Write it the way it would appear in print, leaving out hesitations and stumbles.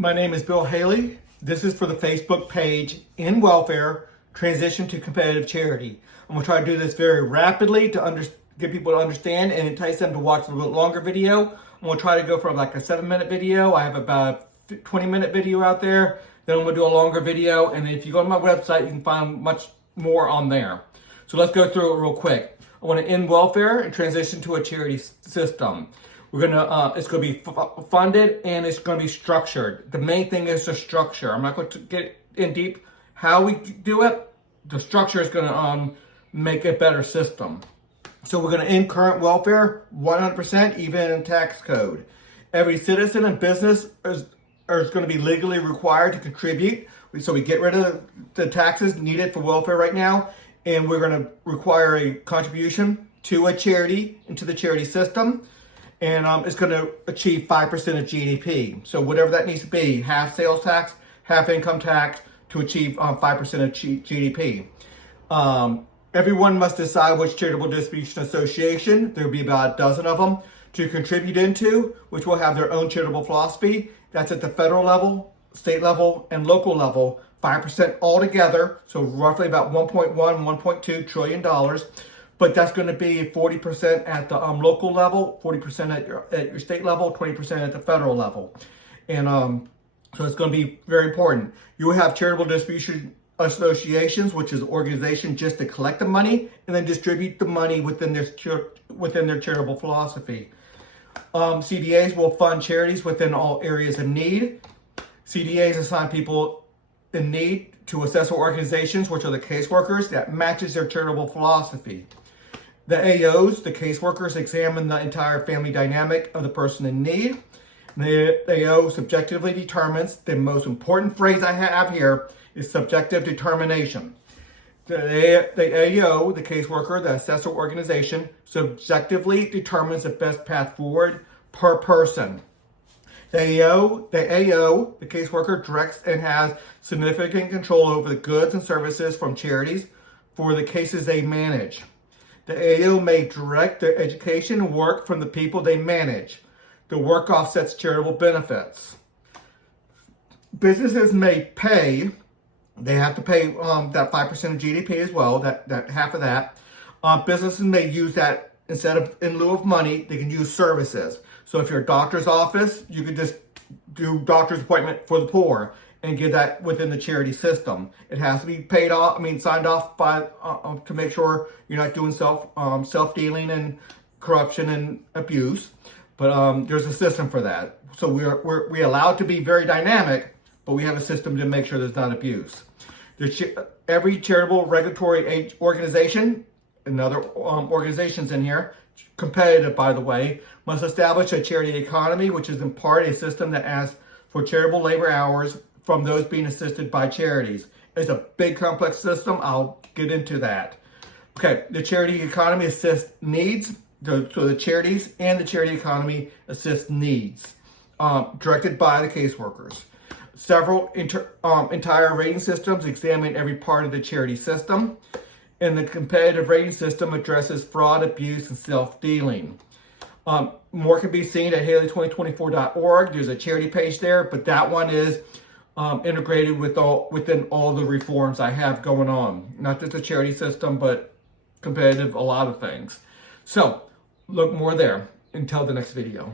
My name is Bill Haley. This is for the Facebook page In Welfare, Transition to Competitive Charity. I'm going to try to do this very rapidly to get people to understand and entice them to watch a little bit longer video. I'm going to try to go from like a 7-minute video. I have about a 20-minute video out there. Then I'm going to do a longer video. And then if you go to my website, you can find much more on there. So let's go through it real quick. I want to end welfare and transition to a charity system. We're gonna, it's gonna be funded and it's gonna be structured. The main thing is the structure. I'm not going to get in deep how we do it. The structure is gonna make a better system. So we're gonna end current welfare 100%, even in tax code. Every citizen and business is gonna be legally required to contribute. So we get rid of the taxes needed for welfare right now, and we're gonna require a contribution to a charity, into the charity system. And it's going to achieve 5% of GDP. So whatever that needs to be, half sales tax, half income tax to achieve 5% of GDP. Everyone must decide which charitable distribution association, there'll be about a dozen of them, to contribute into, which will have their own charitable philosophy. That's at the federal level, state level, and local level, 5% altogether, so roughly about $1.1, $1.2 trillion. But that's going to be 40% at the local level, 40% at your state level, 20% at the federal level. And so it's going to be very important. You will have charitable distribution associations, which is an organization just to collect the money and then distribute the money within their charitable philosophy. CDAs will fund charities within all areas of need. CDAs assign people in need to assessor organizations, which are the caseworkers, that matches their charitable philosophy. The AOs, the caseworkers, examine the entire family dynamic of the person in need. The AO subjectively determines, the most important phrase I have here is subjective determination. The AO, the caseworker, the assessor organization, subjectively determines the best path forward per person. The AO, the caseworker, directs and has significant control over the goods and services from charities for the cases they manage. The AO may direct their education and work from the people they manage. The work offsets charitable benefits. Businesses may pay, they have to pay that 5% of GDP as well, that half of that. Businesses may use that instead of in lieu of money, they can use services. So if you're a doctor's office, you could just do doctor's appointment for the poor and give that within the charity system. It has to be paid off, signed off by to make sure you're not doing self-dealing and corruption and abuse. But there's a system for that. So we're allowed to be very dynamic, but we have a system to make sure there's not abuse. Every charitable regulatory organization, and other organizations in here, competitive by the way, must establish a charity economy, which is in part a system that asks for charitable labor hours from those being assisted by charities. It's a big complex system. I'll get into that. Okay, the charity economy assists needs. So the charities and the charity economy assist needs, directed by the caseworkers. Several entire rating systems examine every part of the charity system. And the competitive rating system addresses fraud, abuse, and self-dealing. More can be seen at Haley2024.org. There's a charity page there, but that one is integrated within all the reforms I have going on. Not just the charity system, but competitive, a lot of things. So look more there. Until the next video.